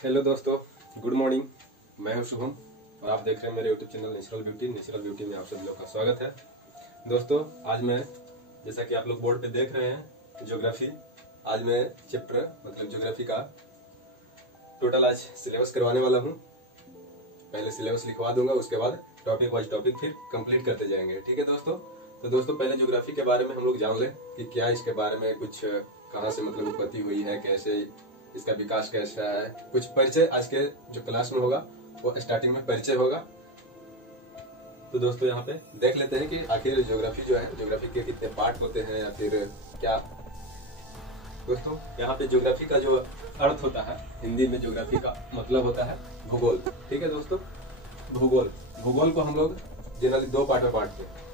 Hello दोस्तों, good morning. मैं हूं शुभम और आप देख रहे हैं मेरे यूट्यूब चैनल नेचुरल ब्यूटी में आप सभी लोगों का स्वागत है। दोस्तों, आज मैं जैसा कि आप लोग बोर्ड पे देख रहे हैं ज्योग्राफी, आज मैं चैप्टर मतलब ज्योग्राफी का टोटल आज सिलेबस करवाने वाला हूं। पहले सिलेबस लिखवा दूंगा, उसके बाद टॉपिक वाइज टॉपिक फिर कंप्लीट करते जाएंगे। ठीक है दोस्तों। तो दोस्तों, पहले ज्योग्राफी के बारे में हम लोग जान लें कि क्या इसके बारे में कुछ कहाँ से मतलब उत्पत्ति हुई है, कैसे इसका विकास कैसा है, कुछ परिचय आज के जो क्लास में होगा वो स्टार्टिंग में परिचय होगा। तो दोस्तों, यहाँ पे देख लेते हैं कि आखिर ज्योग्राफी जो है, ज्योग्राफी के कितने पार्ट होते हैं या फिर क्या। दोस्तों, यहाँ पे ज्योग्राफी का जो अर्थ होता है, हिंदी में ज्योग्राफी का मतलब होता है भूगोल। ठीक है दोस्तों, भूगोल को हम लोग जनरली दो पार्ट में बांटते हैं।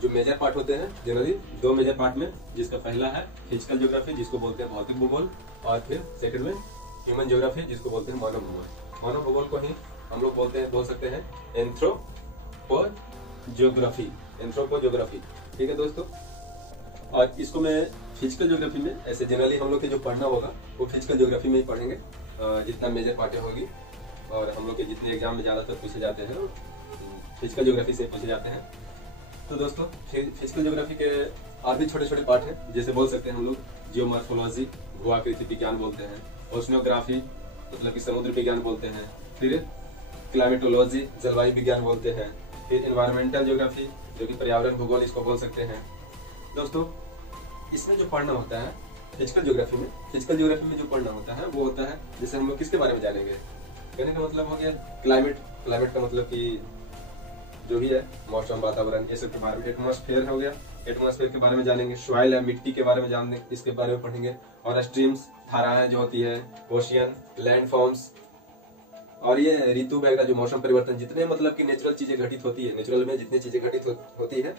जो मेजर पार्ट होते हैं जनरली दो मेजर पार्ट में, जिसका पहला है फिजिकल ज्योग्राफी जिसको बोलते हैं भौतिक भूगोल, और फिर सेकंड में ह्यूमन ज्योग्राफी जिसको बोलते हैं मानव भूगोल। मानव भूगोल को ही हम लोग बोल सकते हैं एंथ्रोपोज्योग्राफी। ठीक है दोस्तों। और इसको मैं फिजिकल ज्योग्राफी में ऐसे जनरली हम लोग के जो पढ़ना होगा वो फिजिकल ज्योग्राफी में ही पढ़ेंगे, जितना मेजर पार्टें होगी। और हम लोग के जितने एग्जाम में ज्यादातर पूछे जाते हैं फिजिकल ज्योग्राफी से पूछे जाते हैं। तो दोस्तों, फिजिकल ज्योग्राफी के और भी छोटे छोटे पार्ट हैं, जैसे बोल सकते हैं हम लोग जियोमॉर्फोलॉजी, भू-आकृति विज्ञान बोलते हैं, ओशनोग्राफी मतलब कि समुद्र विज्ञान बोलते हैं, फिर क्लाइमेटोलॉजी जलवायु विज्ञान बोलते हैं, फिर एनवायरमेंटल ज्योग्राफी जो कि पर्यावरण भूगोल इसको बोल सकते हैं। दोस्तों, इसमें जो पढ़ना होता है फिजिकल ज्योग्राफी में जो पढ़ना होता है वो होता है, जैसे हम लोग किसके बारे में जानेंगे, कहने का मतलब हो गया क्लाइमेट का मतलब कि जो भी है मौसम, वातावरण, ये सब के बारे में। एटमॉस्फेयर हो गया, एटमॉस्फेयर के बारे में जानेंगे। सॉइल है, मिट्टी के बारे में जानेंगे, इसके बारे में पढ़ेंगे। और स्ट्रीम्स, धाराएं जो होती है, ओशियन, लैंड फॉर्म्स, और ये ऋतु वगैरह जो मौसम परिवर्तन, जितने मतलब कि नेचुरल चीजें घटित होती है, नेचुरल में जितनी चीजें घटित होती है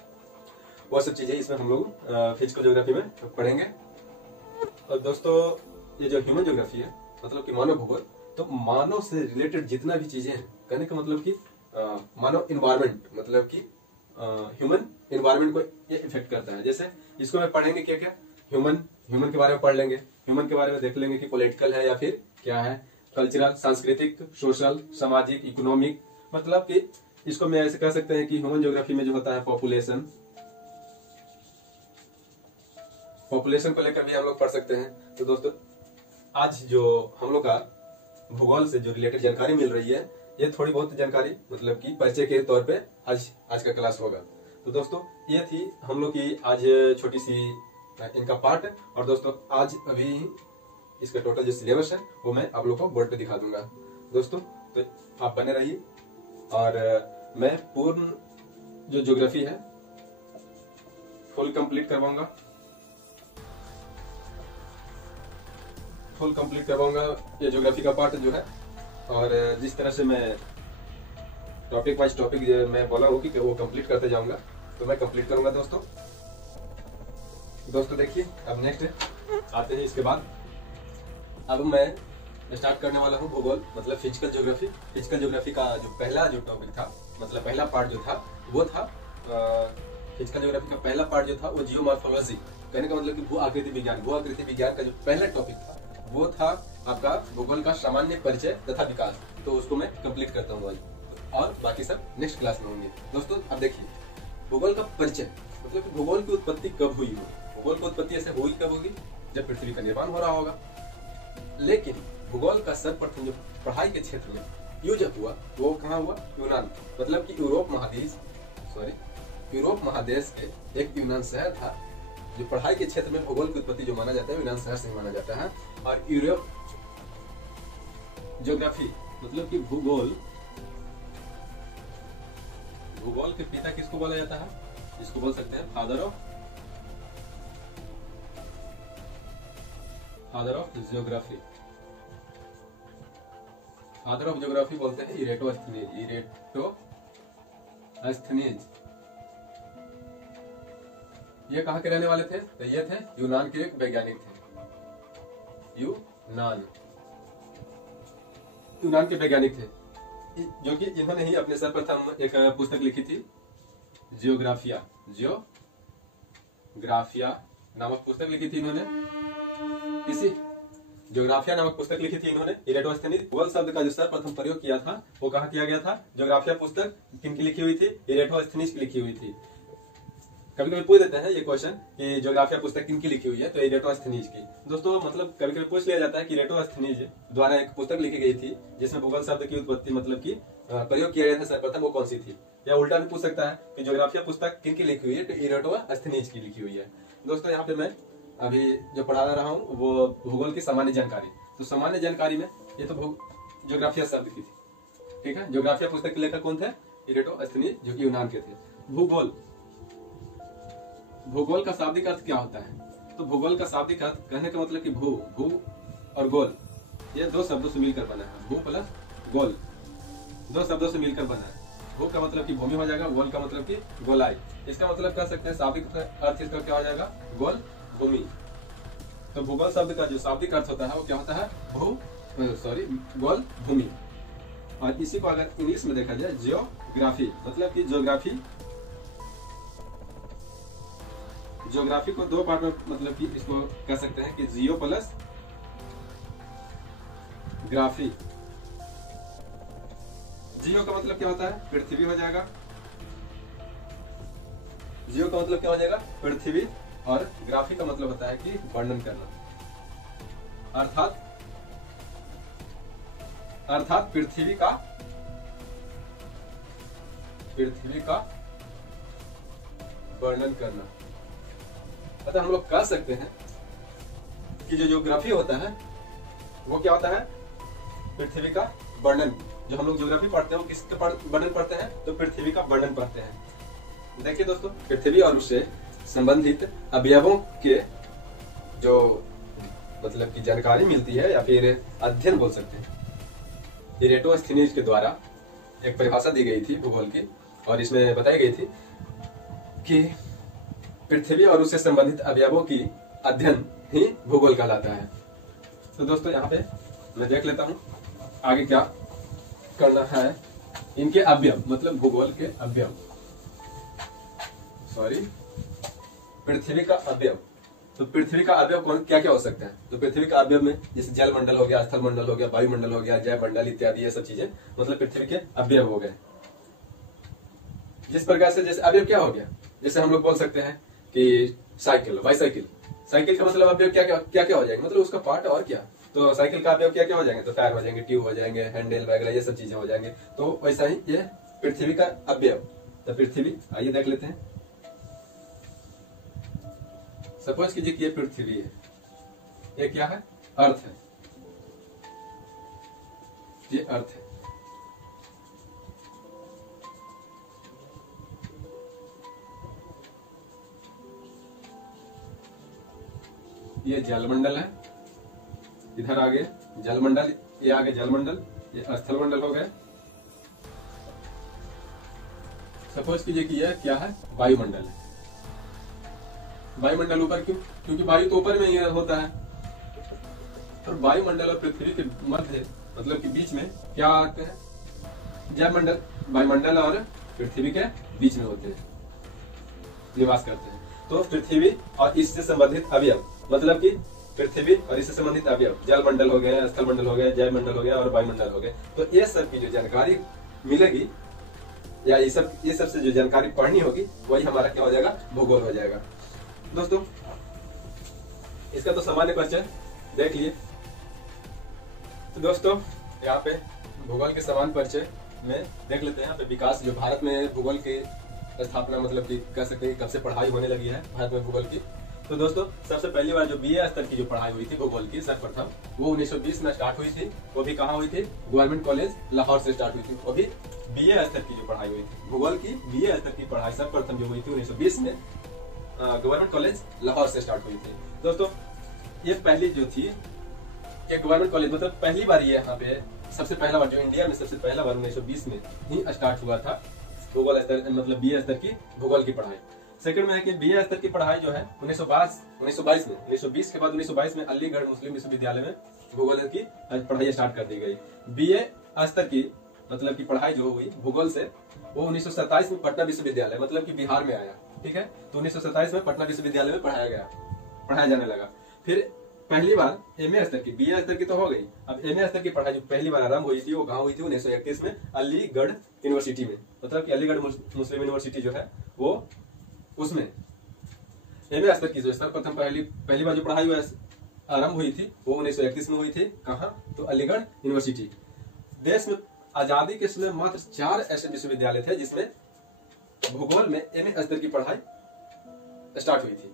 वो सब चीजें इसमें हम लोग फिजिकल ज्योग्राफी में पढ़ेंगे। और दोस्तों, ये जो ह्यूमन ज्योग्राफी है मतलब कि मानव भूगोल, तो मानव से रिलेटेड जितना भी चीजें हैं, कहने का मतलब कि मानव इन्वायरमेंट मतलब कि ह्यूमन इन्वायरमेंट को ये इफेक्ट करता है। जैसे इसको में पढ़ेंगे क्या क्या, ह्यूमन के बारे में पढ़ लेंगे। ह्यूमन के बारे में देख लेंगे कि पॉलिटिकल है या फिर क्या है, कल्चरल, सांस्कृतिक, सोशल, सामाजिक, इकोनॉमिक, मतलब कि इसको मैं ऐसे कह सकते हैं कि ह्यूमन ज्योग्राफी में जो होता है पॉपुलेशन को लेकर भी हम लोग पढ़ सकते हैं। तो दोस्तों, आज जो हम लोग का भूगोल से जो रिलेटेड जानकारी मिल रही है, ये थोड़ी बहुत जानकारी मतलब कि परिचय के तौर पे आज का क्लास होगा। तो दोस्तों, ये थी हम लोग की आज छोटी सी इनका पार्ट। और दोस्तों, आज अभी इसका टोटल जो सिलेबस है वो मैं आप लोग को बोर्ड पे दिखा दूंगा। दोस्तों, तो आप बने रहिए और मैं पूर्ण जो ज्योग्राफी है फुल कंप्लीट करवाऊंगा ये ज्योग्राफी का पार्ट जो है। और जिस तरह से मैं टॉपिक वाइज टॉपिक मैं बोला हूँ कि वो कंप्लीट करते जाऊंगा, तो मैं कंप्लीट करूंगा। दोस्तों देखिए, अब नेक्स्ट आते हैं। इसके बाद अब मैं स्टार्ट करने वाला हूँ भूगोल मतलब फिजिकल ज्योग्राफी का जो पहला जो टॉपिक था, मतलब पहला पार्ट जो था वो था फिजिकल ज्योग्राफी का पहला पार्ट जो था वो जियोमॉर्फोलॉजी, कहने का मतलब कि भू आकृति विज्ञान का जो पहला टॉपिक था वो था आपका भूगोल का सामान्य परिचय तथा विकास। तो उसको मैं कंप्लीट करता हूँ आज, और बाकी सब नेक्स्ट क्लास में होंगे। दोस्तों, अब देखिए, भूगोल का परिचय मतलब कि भूगोल की उत्पत्ति कब हुई हो। भूगोल की उत्पत्ति ऐसे हुई कब होगी, जब पृथ्वी का निर्माण हो रहा होगा। लेकिन भूगोल का सर्वप्रथम जो पढ़ाई के क्षेत्र में यूज हुआ वो कहाँ हुआ, यूनान, मतलब कि यूरोप महादेश के एक यूनान शहर था। जो पढ़ाई के क्षेत्र में भूगोल की उत्पत्ति जो माना जाता है यूनान शहर से माना जाता है। और यूरोप ज्योग्राफी मतलब कि भूगोल के पिता किसको बोला जाता है, इसको बोल सकते हैं father of geography. Father of geography बोलते हैं इरेटोस्थनीज। ये कहाँ के रहने वाले थे, तो ये थे यूनान के एक वैज्ञानिक थे। यूनान के वैज्ञानिक थे, जो कि इन्होंने ही अपने सर्वप्रथम एक पुस्तक लिखी थी, जियोग्राफिया नामक पुस्तक लिखी थी इन्होंने। ज्योग्राफिया नामक पुस्तक लिखी थी इन्होंने इरेटोस्थेनीज। भूगोल शब्द का जो सर्वप्रथम प्रयोग किया था वो कहाँ किया गया था? ज्योग्राफिया पुस्तक किनकी लिखी हुई थी? इरेटोस्थेनीज की लिखी हुई थी। कभी कभी पूछ देते हैं ये क्वेश्चन कि ज्योग्राफिया पुस्तक किनकी लिखी हुई है, तो इरेटोस्थेनीज की। दोस्तों मतलब कभी कभी पूछ लिया जाता है कि इरेटोस्थेनीज द्वारा एक पुस्तक लिखी गई थी जिसमें भूगोल शब्द की उत्पत्ति मतलब की प्रयोग किया गया था सर्वप्रथम, वो कौन सी थी? या उल्टा भी पूछ सकता है कि ज्योग्राफिया पुस्तक किनकी लिखी हुई है, तो इरेटोस्थेनीज की लिखी हुई है। दोस्तों यहाँ पे मैं अभी जो पढ़ा रहा हूँ वो भूगोल की सामान्य जानकारी। तो सामान्य जानकारी में ये तो ज्योग्राफिया शब्द की थी, ठीक है। ज्योग्राफिया पुस्तक के लेखक कौन थे? इरेटोस्थेनीज, जो कि यूनान के थे। भूगोल, भूगोल का शाब्दिक अर्थ क्या होता है? तो भूगोल का शाब्दिक अर्थ कहने का मतलब कि भू और गोल, ये दो शब्दों से मिलकर बना है। भू प्लस गोल, दो शब्दों से मिलकर बना है। भू का मतलब कि भूमि हो जाएगा, गोल का मतलब कि गोलाई। इसका मतलब कह सकते हैं शाब्दिक अर्थ इसका क्या हो जाएगा? गोल भूमि। तो भूगोल शब्द का जो शाब्दिक अर्थ होता है वो क्या होता है? गोल भूमि। और इसी को अगर इंग्लिश में देखा जाए जियोग्राफी, मतलब कि ज्योग्राफी। ज्योग्राफी को दो पार्ट में मतलब कि इसको कह सकते हैं कि जियो प्लस ग्राफी। जियो का मतलब क्या होता है? पृथ्वी हो जाएगा। जियो का मतलब क्या हो जाएगा? पृथ्वी। और ग्राफी का मतलब होता है कि वर्णन करना, अर्थात पृथ्वी का वर्णन करना। अतः हम लोग कह सकते हैं कि जो ज्योग्राफी होता है वो क्या होता है? पृथ्वी का वर्णन। जो हम लोग ज्योग्राफी पढ़ते हैं वो किसका वर्णन पढ़ते हैं? तो पृथ्वी का वर्णन पढ़ते हैं। देखिए दोस्तों, पृथ्वी और उससे संबंधित अवयवों के जो मतलब की जानकारी मिलती है या फिर अध्ययन बोल सकते हैं, इरेटोस्थेनीज के द्वारा एक परिभाषा दी गई थी भूगोल की, और इसमें बताई गई थी कि पृथ्वी और उससे संबंधित अवयवों की अध्ययन ही भूगोल कहलाता है। तो दोस्तों यहाँ पे मैं देख लेता हूँ आगे क्या करना है। इनके अवयव मतलब भूगोल के अवयव, पृथ्वी का अवयव। तो पृथ्वी का अवयव कौन क्या क्या हो सकता है? तो पृथ्वी का अवयव में जैसे जल मंडल हो गया, स्थल मंडल हो गया, वायुमंडल हो गया, जैव मंडल इत्यादि, ये सब चीजें मतलब पृथ्वी के अवयव हो गए। जिस प्रकार से जैसे अवयव क्या हो गया, जैसे हम लोग बोल सकते हैं कि साइकिल, बाईसाइकिल। साइकिल का मतलब अवयव क्या क्या हो जाएंगे, मतलब उसका पार्ट और क्या। तो साइकिल का अवयव क्या क्या हो जाएंगे? तो टायर हो जाएंगे, ट्यूब हो जाएंगे, हैंडल वगैरह, ये सब चीजें हो जाएंगे। तो वैसा ही ये पृथ्वी का अवयव। तो पृथ्वी आइए देख लेते हैं। सपोज कीजिए कि ये पृथ्वी है, ये क्या है? अर्थ है, ये अर्थ है। ये जलमंडल है, इधर आगे जलमंडल, ये आगे जलमंडल, ये स्थल मंडल हो गए। सपोज कीजिए कि यह क्या है? वायुमंडल है। वायुमंडल ऊपर क्यों? क्योंकि वायु तो ऊपर में ही होता है। और वायुमंडल और पृथ्वी के मध्य मतलब कि बीच में क्या आते हैं? जलमंडल। वायुमंडल और पृथ्वी के बीच में होते हैं, निवास करते हैं। तो पृथ्वी और इससे संबंधित अवयव मतलब कि पृथ्वी और इससे संबंधित अवयव, जल मंडल हो गए, स्थल मंडल हो गए, जैव मंडल हो गया और वायुमंडल हो गए। तो ये सब की जो जानकारी मिलेगी या ये सब से जो जानकारी पढ़नी होगी वही हमारा क्या हो जाएगा? भूगोल हो जाएगा। दोस्तों इसका तो सामान्य परिचय देख लिए। तो दोस्तों यहाँ पे भूगोल के सामान्य परिचय में देख लेते हैं। यहाँ पे विकास, जो भारत में भूगोल की स्थापना मतलब कि कह सकते हैं कब से पढ़ाई होने लगी है भारत में भूगोल की। तो दोस्तों सबसे पहली बार जो बीए स्तर की जो पढ़ाई हुई थी भूगोल की सर्वप्रथम, वो 1920 में स्टार्ट हुई थी। वो भी कहाँ हुई थी? गवर्नमेंट कॉलेज लाहौर से स्टार्ट हुई थी। वो भी बीए स्तर की जो पढ़ाई हुई थी भूगोल की, बीए स्तर की पढ़ाई सर्वप्रथम जो हुई थी 1920 में गवर्नमेंट कॉलेज लाहौर से स्टार्ट हुई थी। दोस्तों ये पहली जो थी एक गवर्नमेंट कॉलेज, मतलब पहली बार ये यहाँ पे सबसे पहला बार जो इंडिया में सबसे पहला बार 1920 में ही स्टार्ट हुआ था भूगोल स्तर मतलब बीए स्तर की भूगोल की पढ़ाई। सेकंड में है कि बीए स्तर की पढ़ाई जो है 1920 के बाद 1922 में अलीगढ़ मुस्लिम विश्वविद्यालय में भूगोल की पढ़ाई स्टार्ट कर दी गई। बीए स्तर की मतलब की पढ़ाई जो हुई भूगोल से, वो 1927 में पटना विश्वविद्यालय मतलब कि बिहार में आया। ठीक है, तो 1927 में पटना विश्वविद्यालय में पढ़ाया जाने लगा। फिर पहली बार एमए स्तर की, बीए स्तर की तो हो गई, अब एमए स्तर की पढ़ाई जो पहली बार आरंभ हुई थी वो कहाँ हुई थी? 1931 में अलीगढ़ यूनिवर्सिटी में। मतलब कि अलीगढ़ मुस्लिम यूनिवर्सिटी जो है वो उसमें एमए स्तर की जो सर्वप्रथम पहली बार जो पढ़ाई आरंभ हुई थी वो 1931 में हुई थी। कहाँ? तो अलीगढ़ यूनिवर्सिटी। देश में आजादी के समय मात्र 4 ऐसे विश्वविद्यालय थे जिसमें भूगोल में एमए स्तर की पढ़ाई स्टार्ट हुई थी।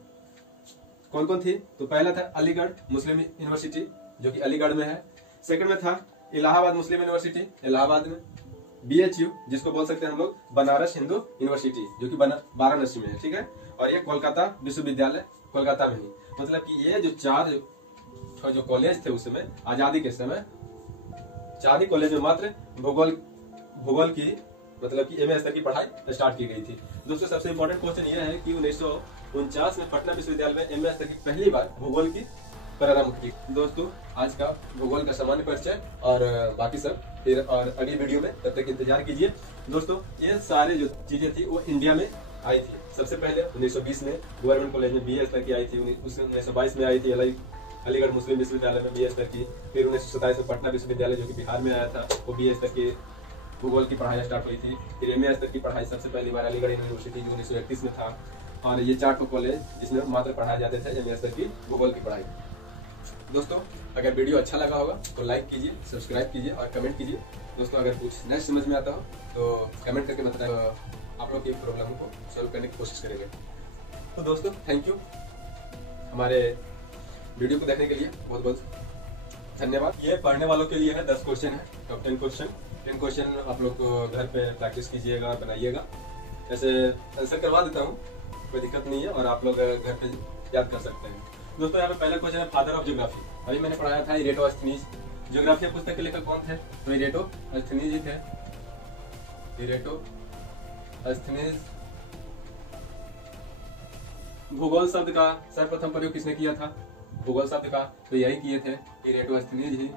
कौन कौन थी? तो पहला था अलीगढ़ मुस्लिम यूनिवर्सिटी जो कि अलीगढ़ में है। सेकंड में था इलाहाबाद मुस्लिम यूनिवर्सिटी, इलाहाबाद में। बीएचयू जिसको बोल सकते हैं हम लोग बनारस हिंदू यूनिवर्सिटी जो कि वाराणसी में है, ठीक है। और ये कोलकाता विश्वविद्यालय, कोलकाता में ही। मतलब कि ये जो 4 जो कॉलेज थे उस समय आजादी के समय, 4 ही कॉलेज में मात्र भूगोल की मतलब कि एमए स्तर की पढ़ाई स्टार्ट की गई थी। दोस्तों सबसे इंपॉर्टेंट क्वेश्चन यह है कि 1949 में पटना विश्वविद्यालय में एमए स्तर की पहली बार भूगोल की प्रारंभ की। दोस्तों आज का भूगोल का सामान्य परिचय और बाकी सब फिर और अगली वीडियो में, तब तक इंतजार कीजिए। दोस्तों ये सारे जो चीजें थी वो इंडिया में आई थी। सबसे पहले 1920 में गवर्नमेंट कॉलेज में बीए स्तर की आई थी, 1922 में आई थी अलीगढ़ मुस्लिम विश्वविद्यालय में बीए स्तर की। फिर 1927 में पटना विश्वविद्यालय जो कि बिहार में आया था वो बीए स्तर की भूगोल की पढ़ाई स्टार्ट हुई थी। फिर एमए स्तर की पढ़ाई सबसे पहली बार अलीगढ़ यूनिवर्सिटी जो 1931 में था। और ये 4 कॉलेज जिसमें मात्र पढ़ाए जाते थे एमए स्तर की भूगोल की पढ़ाई। दोस्तों अगर वीडियो अच्छा लगा होगा तो लाइक कीजिए, सब्सक्राइब कीजिए और कमेंट कीजिए। दोस्तों अगर कुछ नहीं समझ में आता हो तो कमेंट करके बताइए, आप लोग की प्रॉब्लम को सॉल्व करने की कोशिश करेंगे। तो दोस्तों थैंक यू हमारे वीडियो को देखने के लिए, बहुत बहुत धन्यवाद। ये पढ़ने वालों के लिए है 10 क्वेश्चन है, टॉप 10 क्वेश्चन आप लोग घर पे प्रैक्टिस कीजिएगा, बनाइएगा। ऐसे आंसर करवा देता हूँ, कोई दिक्कत नहीं है और आप लोग घर पे याद कर सकते हैं। दोस्तों यहाँ पे पहला क्वेश्चन है फादर ऑफ ज्योग्राफी। अभी मैंने पढ़ाया था इरेटोस्थनीज। ज्योग्राफी पुस्तक के लेखक कौन थे? तो इरेटोस्थनीज ही थे। इरेटोस्थनीज। भूगोल शब्द का सर्वप्रथम प्रयोग किसने किया था? भूगोल शब्द का तो यही किए थे इरेटोस्थनीज ही,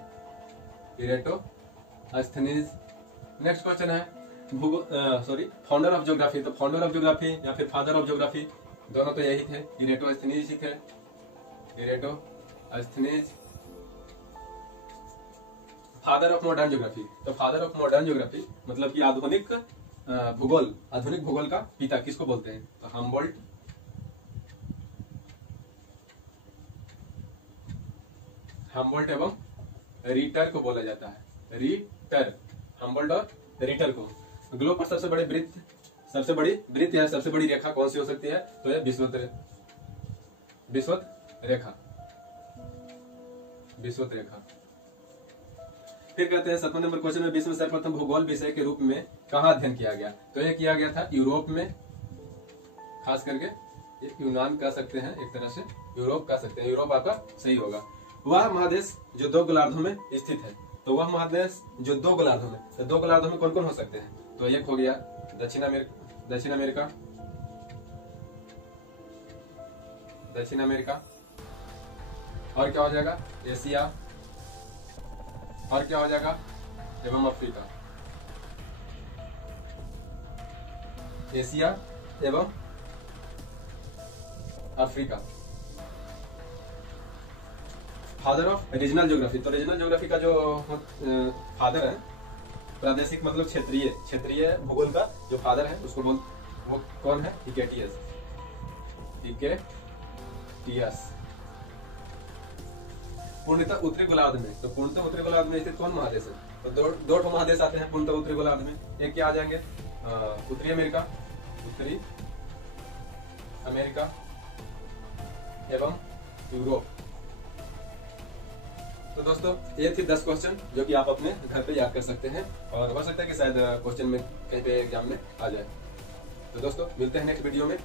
इरेटोस्थनीज। नेक्स्ट क्वेश्चन है फाउंडर ऑफ ज्योग्राफी। तो फाउंडर ऑफ ज्योग्राफी या फिर फादर ऑफ ज्योग्राफी दोनों तो यही थे, इरेटोस्थनीज ही थे, Eratosthenes. Father of modern geography. तो फादर ऑफ मॉडर्न ज्योग्राफी मतलब कि आधुनिक भूगोल का पिता किसको बोलते हैं? तो हम्बोल्ट एवं रीटर को बोला जाता है। हम्बोल्ट और रीटर को। ग्लोब पर सबसे बड़ी वृत्त या सबसे बड़ी रेखा कौन सी हो सकती है? तो यह विषुवत रेखा। फिर कहते हैं 7वां नंबर क्वेश्चन में विश्व में सर्वप्रथम भूगोल विषय के रूप में कहाँ अध्ययन किया गया? तो यह किया गया था यूरोप में, खास करके यूनान कह सकते हैं, एक तरह से यूरोप कह सकते हैं। यूरोप आपका सही होगा। वह महादेश जो 2 गोलार्धों में स्थित है। तो वह महादेश जो 2 गोलार्धों में, तो 2 गोलार्धों में कौन कौन हो सकते हैं? तो एक हो गया दक्षिण अमेरिका, और क्या हो जाएगा? एशिया, और क्या हो जाएगा? एवं अफ्रीका। एशिया एवं Africa. Father of regional geography. तो रीजनल ज्योग्राफी का जो फादर है, प्रादेशिक मतलब क्षेत्रीय भूगोल का जो फादर है उसको वो कौन है? हिकेटियस। पूर्णतः उत्तरी गोलार्ध में। तो पूर्णतः उत्तरी गोलार्ध में स्थित कौन महादेश है? तो दो महादेश आते हैं पूर्णतः उत्तरी गोलार्ध में। एक क्या आ जाएंगे? उत्तरी अमेरिका एवं यूरोप। तो दोस्तों ये थी 10 क्वेश्चन जो कि आप अपने घर पे याद कर सकते हैं और हो सकता है कि शायद क्वेश्चन में कहीं पे एग्जाम में आ जाए। तो दोस्तों मिलते हैं नेक्स्ट वीडियो में।